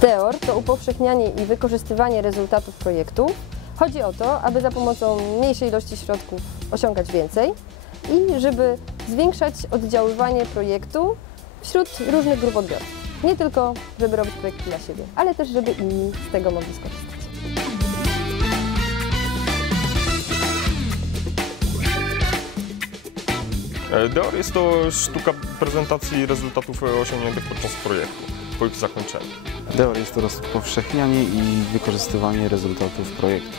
DEOR to upowszechnianie i wykorzystywanie rezultatów projektu. Chodzi o to, aby za pomocą mniejszej ilości środków osiągać więcej i żeby zwiększać oddziaływanie projektu wśród różnych grup odbiorców. Nie tylko, żeby robić projekty dla siebie, ale też, żeby inni z tego mogli skorzystać. E, DEOR jest to sztuka prezentacji rezultatów osiągniętych podczas projektu, po ich zakończeniu. DEOR jest to rozpowszechnianie i wykorzystywanie rezultatów projektu.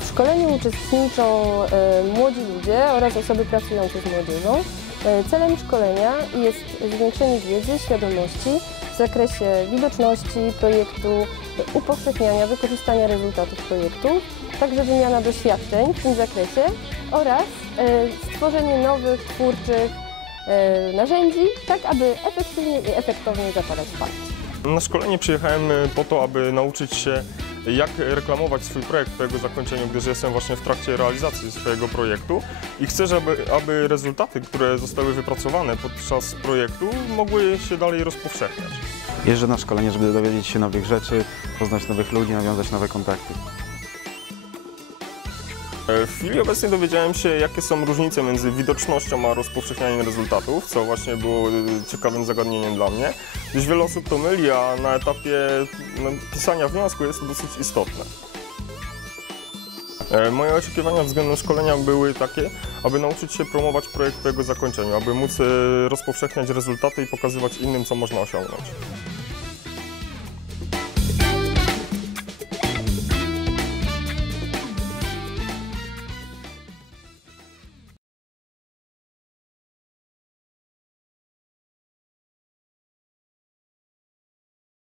W szkoleniu uczestniczą e, młodzi ludzie oraz osoby pracujące z młodzieżą. E, Celem szkolenia jest zwiększenie wiedzy, świadomości w zakresie widoczności projektu, upowszechniania, wykorzystania rezultatów projektu, także wymiana doświadczeń w tym zakresie oraz e, stworzenie nowych, twórczych narzędzi, tak aby efektywnie i efektownie zapadać w pamięć. Na szkolenie przyjechałem e, po to, aby nauczyć się, jak reklamować swój projekt po jego zakończeniu, gdyż jestem właśnie w trakcie realizacji swojego projektu i chcę, żeby, aby rezultaty, które zostały wypracowane podczas projektu, mogły się dalej rozpowszechniać. Jeżdżę na szkolenie, żeby dowiedzieć się nowych rzeczy, poznać nowych ludzi, nawiązać nowe kontakty. E, W chwili obecnej dowiedziałem się, jakie są różnice między widocznością a rozpowszechnianiem rezultatów, co właśnie było e, ciekawym zagadnieniem dla mnie, gdyż wiele osób to myli, a na etapie no, pisania wniosku jest to dosyć istotne. E, Moje oczekiwania względem szkolenia były takie, aby nauczyć się promować projekt po jego zakończeniu, aby móc rozpowszechniać rezultaty i pokazywać innym, co można osiągnąć.